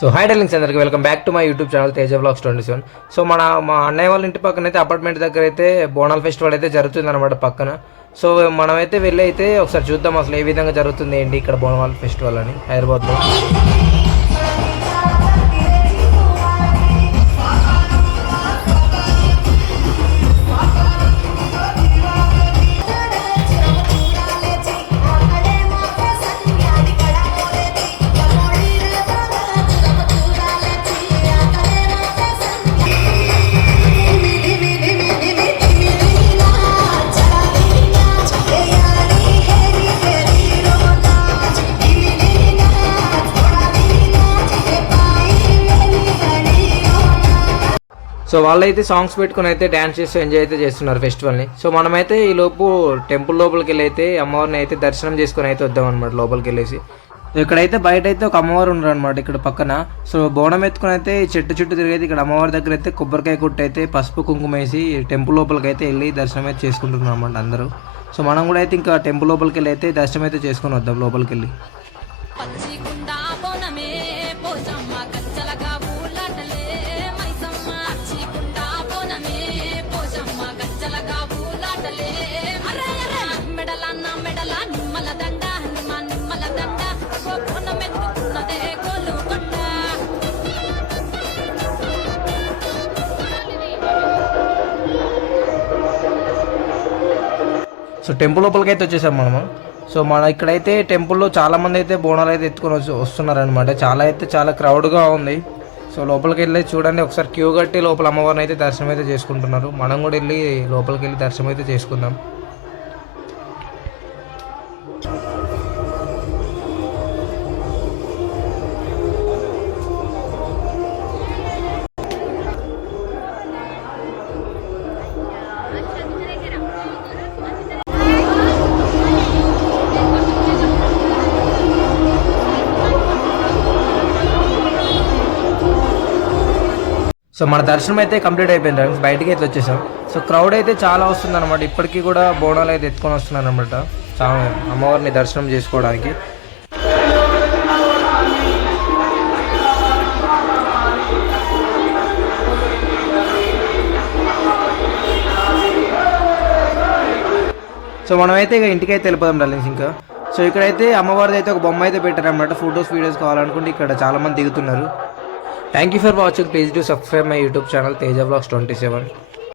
So hi darlings అందరికి welcome back to my YouTube channel Teja vlogs 27. So మా అన్నయ్య వాళ్ళ ఇంటి పక్కన అయితే అపార్ట్మెంట్ దగ్గర అయితే బోనాల్ ఫెస్టివల్ అయితే జరుగుతుంది అనమాట పక్కన. సో మనమైతే వెళ్ళి అయితే ఒకసారి చూద్దాం అసలు ఏ విధంగా జరుగుతుంది ఏంటి ఇక్కడ బోనాల్ ఫెస్టివల్ అని హైదరాబాద్లో. సో వాళ్ళైతే సాంగ్స్ పెట్టుకుని అయితే డ్యాన్స్ చేస్తూ ఎంజాయ్ అయితే చేస్తున్నారు ఫెస్టివల్ని. సో మనమైతే ఈ లోపు టెంపుల్ లోపలికి వెళ్ళి అయితే అమ్మవారిని అయితే దర్శనం చేసుకుని అయితే వద్దాం అనమాట లోపలికి వెళ్ళేసి. ఇక్కడైతే బయట అయితే ఒక అమ్మవారు ఉన్నారు అనమాట ఇక్కడ పక్కన. సో బోనం ఎత్తుకుని అయితే చెట్టు చుట్టూ తిరిగి ఇక్కడ అమ్మవారి దగ్గర అయితే కొబ్బరికాయ కొట్టి అయితే పసుపు కుంకుమ వేసి టెంపుల్ లోపలికి అయితే వెళ్ళి దర్శనం అయితే చేసుకుంటున్నాం అన్నమాట అందరూ. సో మనం కూడా అయితే ఇంకా టెంపుల్ లోపలికి వెళ్ళి అయితే దర్శనం అయితే చేసుకుని వద్దాం లోపలికి వెళ్ళి. సో టెంపుల్ లోపలికి అయితే వచ్చేసాం మనము. సో ఇక్కడైతే టెంపుల్లో చాలామంది అయితే బోనాలు అయితే ఎత్తుకొని వస్తున్నారనమాట. చాలా క్రౌడ్గా ఉంది. సో లోపలికి వెళ్ళి చూడండి ఒకసారి క్యూ కట్టి లోపల అమ్మవారిని అయితే దర్శనం అయితే చేసుకుంటున్నారు. మనం కూడా వెళ్ళి లోపలికి వెళ్ళి దర్శనం అయితే చేసుకుందాం. సో మన దర్శనం అయితే కంప్లీట్ అయిపోయింది ఫ్రెండ్స్. బయటికి అయితే వచ్చేసాం. సో క్రౌడ్ అయితే చాలా వస్తుంది అనమాట. ఇప్పటికీ కూడా బోనాలు అయితే ఎత్తుకొని వస్తున్నారు అనమాట చాలా అమ్మవారిని దర్శనం చేసుకోవడానికి. సో మనమైతే ఇక ఇంటికైతే వెళ్ళిపోదాం డార్లింగ్స్ ఇంకా. సో ఇక్కడైతే అమ్మవారిది అయితే ఒక బొమ్మ అయితే పెట్టారనమాట. ఫొటోస్ వీడియోస్ కావాలనుకుంటే ఇక్కడ చాలామంది దిగుతున్నారు. Thank you for watching. Please do subscribe my YouTube channel Teja Vlogs 27.